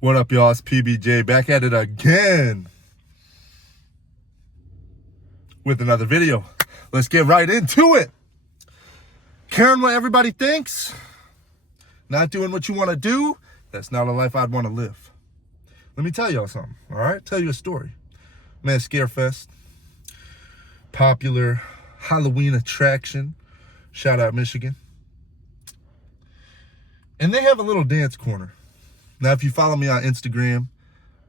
What up, y'all? It's PBJ back at it again with another video. Let's get right into it. Caring what everybody thinks, not doing what you want to do, that's not a life I'd want to live. Let me tell y'all something, all right? Tell you a story. I'm at Scarefest, popular Halloween attraction. Shout out Michigan. And they have a little dance corner. Now, if you follow me on Instagram,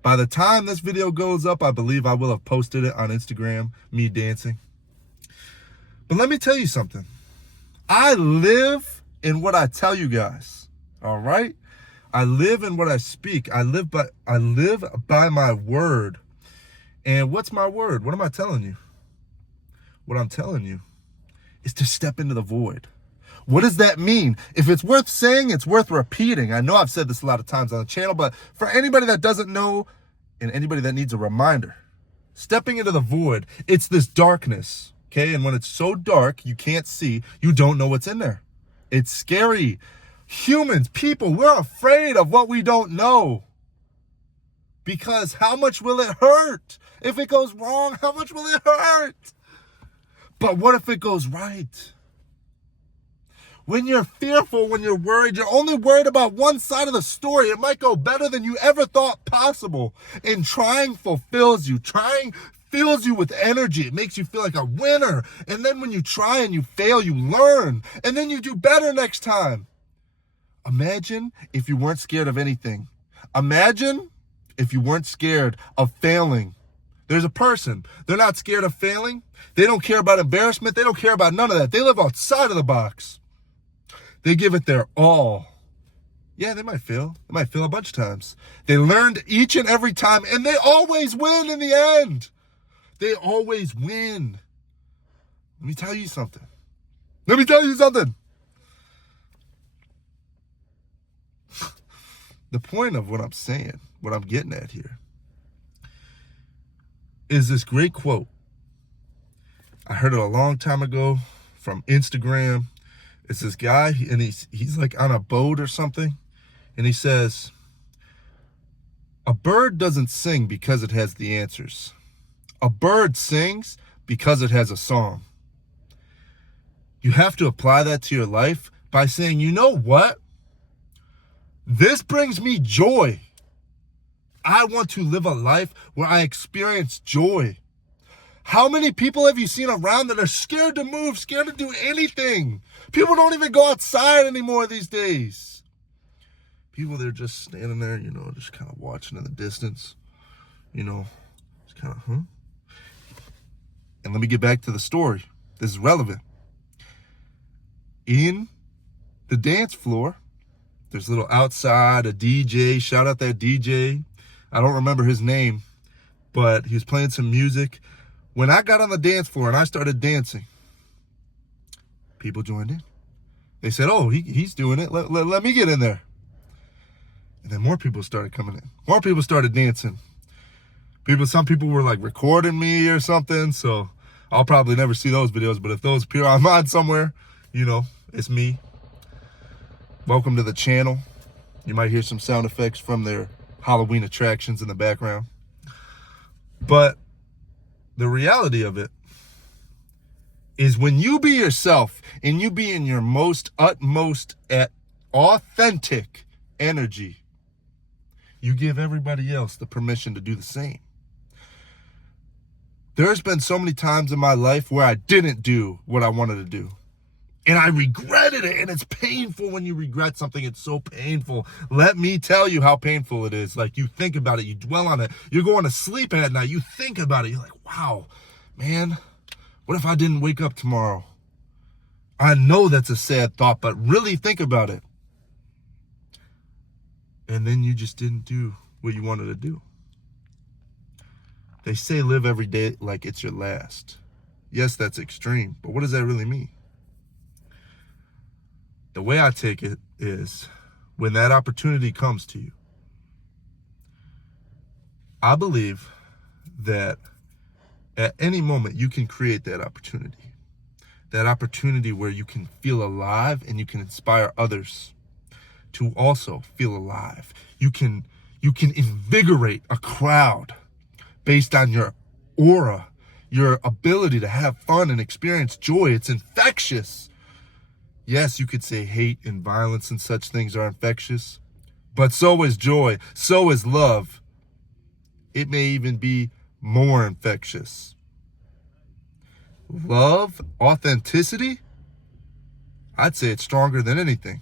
by the time this video goes up, I believe I will have posted it on Instagram, me dancing. But let me tell you something. I live in what I tell you guys, all right? I live in what I speak. I live by my word. And what's my word? What am I telling you? What I'm telling you is to step into the void. What does that mean? If it's worth saying, it's worth repeating. I know I've said this a lot of times on the channel, but for anybody that doesn't know and anybody that needs a reminder, stepping into the void, it's this darkness, okay? And when it's so dark, you can't see, you don't know what's in there. It's scary. Humans, people, we're afraid of what we don't know. Because how much will it hurt? If it goes wrong, how much will it hurt? But what if it goes right? When you're fearful, when you're worried, you're only worried about one side of the story. It might go better than you ever thought possible. And trying fulfills you. Trying fills you with energy. It makes you feel like a winner. And then when you try and you fail, you learn. And then you do better next time. Imagine if you weren't scared of anything. Imagine if you weren't scared of failing. There's a person. They're not scared of failing. They don't care about embarrassment. They don't care about none of that. They live outside of the box. They give it their all. Yeah, they might fail. They might fail a bunch of times. They learned each and every time, and they always win in the end. They always win. Let me tell you something. Let me tell you something. The point of what I'm saying, what I'm getting at here, is this great quote. I heard it a long time ago from Instagram. It's this guy, and he's like on a boat or something, and he says, a bird doesn't sing because it has the answers. A bird sings because it has a song. You have to apply that to your life by saying, you know what? This brings me joy. I want to live a life where I experience joy. How many people have you seen around that are scared to move, scared to do anything? People don't even go outside anymore these days. People, they're just standing there, just kind of watching in the distance. Just kind of, And let me get back to the story. This is relevant. In the dance floor, there's a little outside, a DJ. Shout out that DJ. I don't remember his name, but he was playing some music. When I got on the dance floor and I started dancing, people joined in. They said, oh, he's doing it. Let me get in there. And then more people started coming in. More people started dancing. Some people were like recording me or something, so I'll probably never see those videos, but if those appear online somewhere, it's me. Welcome to the channel. You might hear some sound effects from their Halloween attractions in the background. But the reality of it is when you be yourself and you be in your utmost at authentic energy, you give everybody else the permission to do the same. There's been so many times in my life where I didn't do what I wanted to do. And I regretted it, and it's painful when you regret something. It's so painful. Let me tell you how painful it is. Like, you think about it, you dwell on it. You're going to sleep at night, you think about it. You're like, wow, man, what if I didn't wake up tomorrow? I know that's a sad thought, but really think about it. And then you just didn't do what you wanted to do. They say live every day like it's your last. Yes, that's extreme, but what does that really mean? The way I take it is when that opportunity comes to you, I believe that at any moment you can create that opportunity. That opportunity where you can feel alive and you can inspire others to also feel alive. You can You can invigorate a crowd based on your aura, your ability to have fun and experience joy. It's infectious. Yes, you could say hate and violence and such things are infectious, but so is joy, so is love. It may even be more infectious. Love, authenticity, I'd say it's stronger than anything.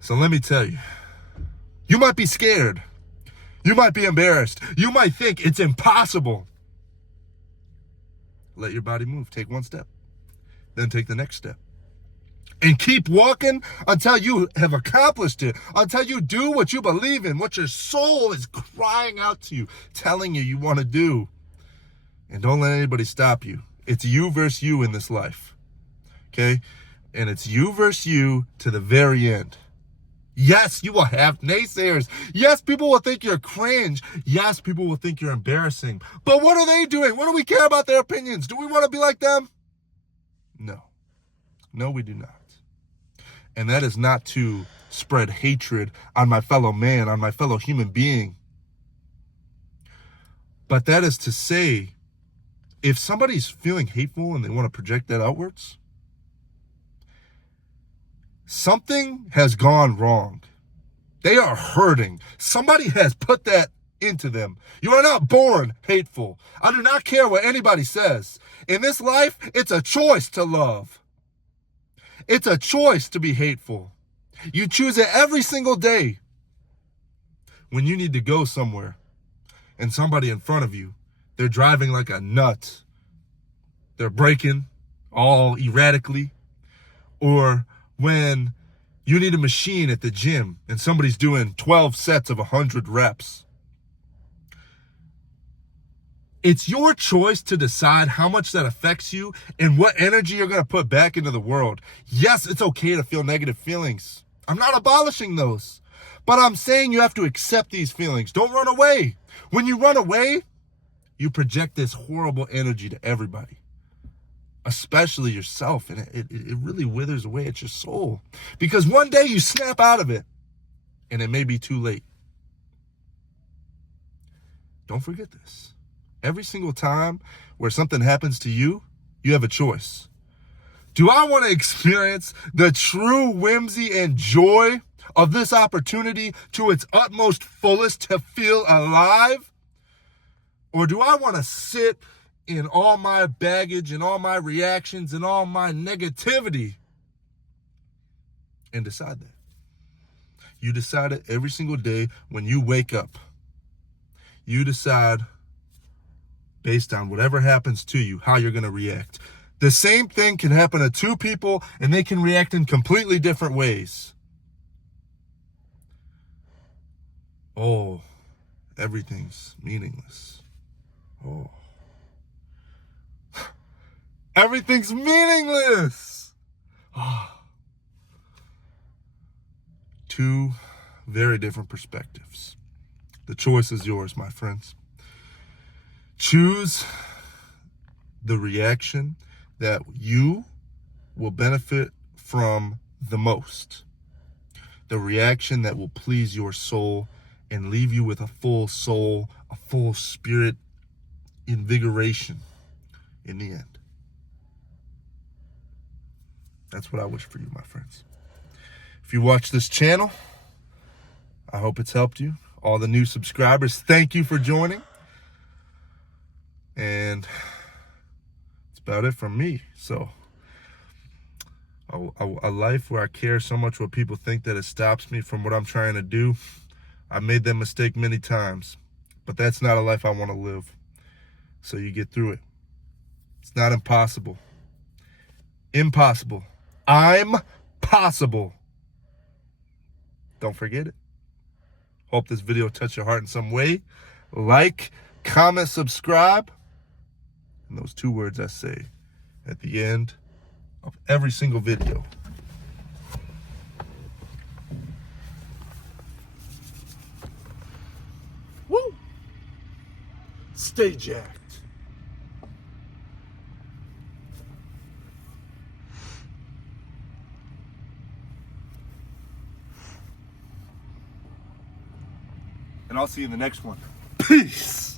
So let me tell you, you might be scared. You might be embarrassed. You might think it's impossible. Let your body move. Take one step, then take the next step. And keep walking until you have accomplished it, until you do what you believe in, what your soul is crying out to you, telling you want to do. And don't let anybody stop you. It's you versus you in this life, okay? And it's you versus you to the very end. Yes, you will have naysayers. Yes, people will think you're cringe. Yes, people will think you're embarrassing. But what are they doing? What do we care about their opinions? Do we want to be like them? No. No, we do not. And that is not to spread hatred on my fellow man, on my fellow human being. But that is to say, if somebody's feeling hateful and they want to project that outwards, something has gone wrong. They are hurting. Somebody has put that into them. You are not born hateful. I do not care what anybody says. In this life, it's a choice to love. It's a choice to be hateful. You choose it every single day. When you need to go somewhere and somebody in front of you, they're driving like a nut. They're braking all erratically. Or when you need a machine at the gym and somebody's doing 12 sets of 100 reps. It's your choice to decide how much that affects you and what energy you're going to put back into the world. Yes, it's okay to feel negative feelings. I'm not abolishing those. But I'm saying you have to accept these feelings. Don't run away. When you run away, you project this horrible energy to everybody, especially yourself. And it really withers away at your soul. Because one day you snap out of it and it may be too late. Don't forget this. Every single time where something happens to you, you have a choice. Do I want to experience the true whimsy and joy of this opportunity to its utmost fullest to feel alive? Or do I want to sit in all my baggage and all my reactions and all my negativity and decide that? You decide it every single day when you wake up. You decide based on whatever happens to you, how you're going to react. The same thing can happen to two people and they can react in completely different ways. Oh, everything's meaningless. Oh. Everything's meaningless. Oh. Two very different perspectives. The choice is yours, my friends. Choose the reaction that you will benefit from the most. The reaction that will please your soul and leave you with a full soul, a full spirit invigoration in the end. That's what I wish for you, my friends. If you watch this channel, I hope it's helped you. All the new subscribers, thank you for joining. And that's about it from me. So a life where I care so much what people think that it stops me from what I'm trying to do. I made that mistake many times, but that's not a life I want to live. So you get through it. It's not impossible. Impossible. I'm possible. Don't forget it. Hope this video touched your heart in some way. Like, comment, subscribe. And those two words I say at the end of every single video. Woo! Stay jacked. and I'll see you in the next one. Peace.